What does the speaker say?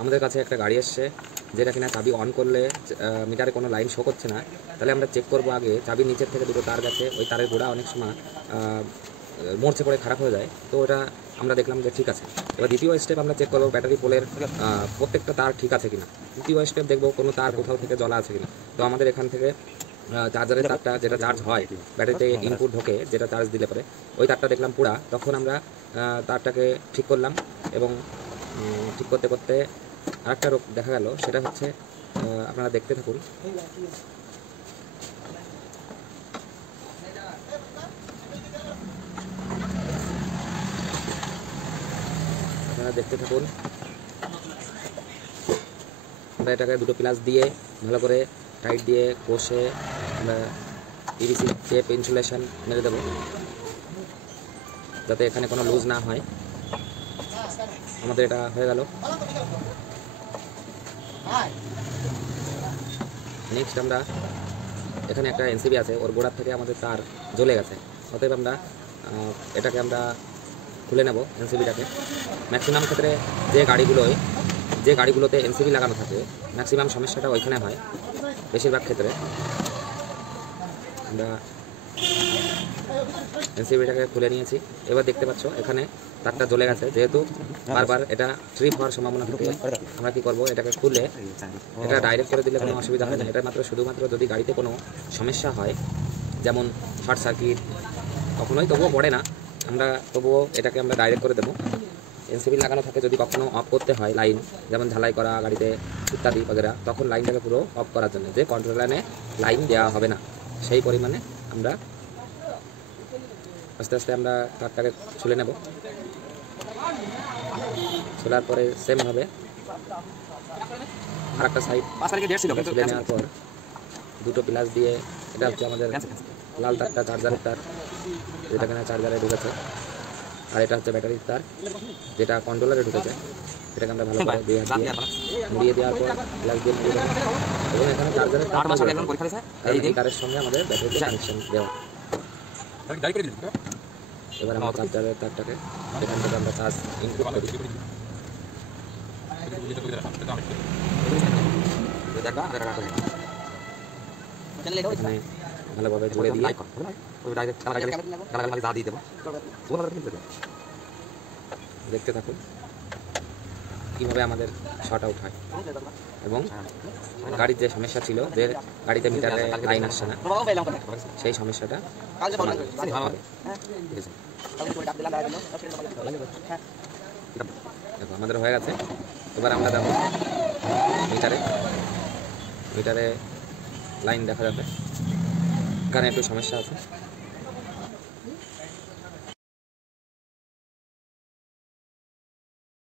আমাদের কাছে একটা গাড়ি এসছে যেটা কিনা চাবি অন করলে মিটারে কোনো লাইন শো করছে না। তাহলে আমরা চেক করবো আগে চাবির নিচের থেকে দুটো তার গেছে, ওই তারের গোড়া অনেক সময় মরচে পড়ে খারাপ হয়ে যায়, তো ওটা আমরা দেখলাম যে ঠিক আছে। এবার দ্বিতীয় স্টেপ আমরা চেক করবো ব্যাটারি পোলের প্রত্যেকটা তার ঠিক আছে কিনা। তৃতীয় স্টেপ দেখবো কোনো তার কোথাও থেকে জ্বলা আছে কিনা। তো আমাদের এখান থেকে চার্জারের তারটা যেটা চার্জ হয় ব্যাটারিতে ইনপুট ঢোকে, যেটা চার্জ দিলে পরে ওই তারটা দেখলাম পুরা। তখন আমরা তারটাকে ঠিক করলাম এবং ঠিক করতে করতে আরেকটা রোগ দেখা গেল, সেটা হচ্ছে আপনারা দেখতে থাকুন। আপনারা দেখতে থাকুন। আমরা এটাকে দুটো প্লাস দিয়ে ভালো করে টাইট দিয়ে কষে আমরা পিভিসি টেপ ইনসুলেশন মেরে দেবো যাতে এখানে কোনো লুজ না হয়। আমাদের এটা হয়ে গেল। নেক্সট আমরা এখানে একটা এনসিবি আছে, ওর গোড়ার থেকে আমাদের তার জ্বলে গেছে, অতএব আমরা এটাকে আমরা খুলে নেব এনসিবিটাকে। ম্যাক্সিমাম ক্ষেত্রে যে গাড়িগুলোতে এনসিবি লাগানো থাকে ম্যাক্সিমাম সমস্যাটা ওইখানে হয়। বেশিরভাগ ক্ষেত্রে আমরা এনসিবিটাকে খুলে নিয়েছি। এবার দেখতে পাচ্ছ এখানে তারটা জ্বলে গেছে, যেহেতু বারবার এটা ট্রিপ হওয়ার সম্ভাবনা থাকে। আমরা কী করবো, এটাকে খুলে এটা ডাইরেক্ট করে দিলে কোনো অসুবিধা হয় না। এটা শুধুমাত্র যদি গাড়িতে কোনো সমস্যা হয়, যেমন শর্ট সার্কিট কখনোই তবুও পড়ে না, আমরা তবুও এটাকে আমরা ডাইরেক্ট করে দেবো। এনসিবি লাগানো থাকে, যদি কখনো অফ করতে হয় লাইন, যেমন ঝালাই করা গাড়িতে ইত্যাদি বগেরা, তখন লাইনটাকে পুরো অফ করার জন্য, যে কন্ট্রোল লাইনে লাইন দেওয়া হবে না সেই পরিমাণে আমরা আস্তে আস্তে আমরা তারটাকে ছুলে নেব। ছোলার পরে সেমভাবে আর একটা সাইড ছুলে নেওয়ার পর দুটো প্লাস দিয়ে, এটা হচ্ছে আমাদের লাল তারটা চার্জারের তার, যেটা কিনা চার্জারে ঢুকেছে, আর এটা হচ্ছে ব্যাটারির তার যেটা কন্ট্রোলারে ঢুকেছে। এটাকে আমরা ভালো করে দিয়ে মুড়িয়ে দেওয়ার পর প্লাস দিয়ে মুড়িয়ে দেবো এবং এখানে চার্জারের তারের সঙ্গে আমাদের ব্যাটারিতে কানেকশন দেওয়া। এবার আমরা চার্জারের তারটাকে এখান থেকে আমরা চার্জ ইনপুট করি। এখানে ভালোভাবে জুড়ে দিয়ে দেখতে থাকুন কীভাবে আমাদের শর্ট আউট হয় এবং গাড়ির যে সমস্যা ছিল, যে গাড়িতে মিটারে লাইন আসছে না, সেই সমস্যাটা দেখো আমাদের হয়ে গেছে। এবার আমরা দেখো মিটারে লাইন দেখা যাবে, এখানে একটু সমস্যা আছে।